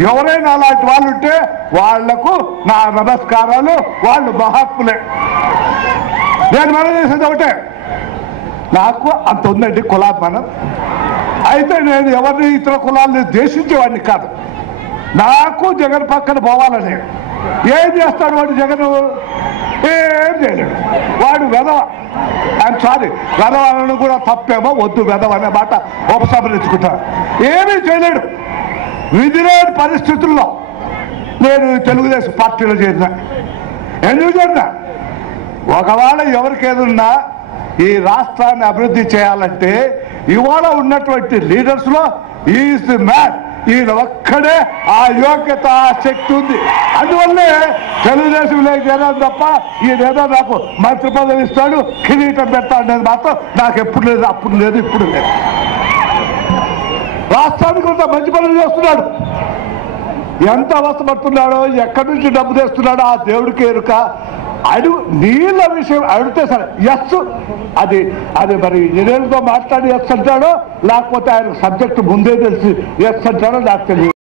ఎవరైనా అలాంటి వాళ్ళు ఉంటే వాళ్ళకు నా నమస్కారాలు వాళ్ళు మహాత్ములే. నేను మనం చేసేది ఒకటే. నాకు అంత ఉందండి కులాభిమానం. అయితే నేను ఎవరిని ఇతర కులాలను ద్వేషించేవాడిని కాదు. నాకు జగన్ పక్కన పోవాలని. ఏం చేస్తాడు వాడు జగన్? ఏం చేయలేడు. వాడు వెధవ. ఐఎమ్ సారీ వెధవ కూడా తప్పేమో వద్దు వెధవ అనే మాట ఉపసంహరించుకుంటాను ఏమీ చేయలేడు. విధిలేని పరిస్థితుల్లో నేను తెలుగుదేశం పార్టీలో చేరిన. ఎందుకు చేరిన? ఒకవేళ ఎవరికి ఈ రాష్ట్రాన్ని అభివృద్ధి చేయాలంటే ఇవాళ ఉన్నటువంటి లీడర్స్లో ఈజ్ మ్యాన్ ఈయన ఒక్కడే ఆ యోగ్యత ఆ శక్తి ఉంది. అందువల్లే తెలుగుదేశం చేరాలి తప్ప ఈయనేదో నాకు మంత్రి పదవి ఇస్తాడు కిరీటం పెడతాడు అనేది మాత్రం నాకు ఎప్పుడు లేదు అప్పుడు లేదు ఇప్పుడు లేదు. రాష్ట్రానికి కొంత మంచి పనులు చేస్తున్నాడు. ఎంత అవస్థపడుతున్నాడో ఎక్కడి నుంచి డబ్బు తెస్తున్నాడో ఆ దేవుడికి ఎరుక అడుగు నీళ్ళ విషయం అడిగితే సరే ఎస్ అది అది మరి ఇంజనీర్తో మాట్లాడి ఎస్ అంటాడో లేకపోతే ఆయన సబ్జెక్ట్ ముందే తెలిసి ఎస్ అంటాడో నాకు తెలియదు.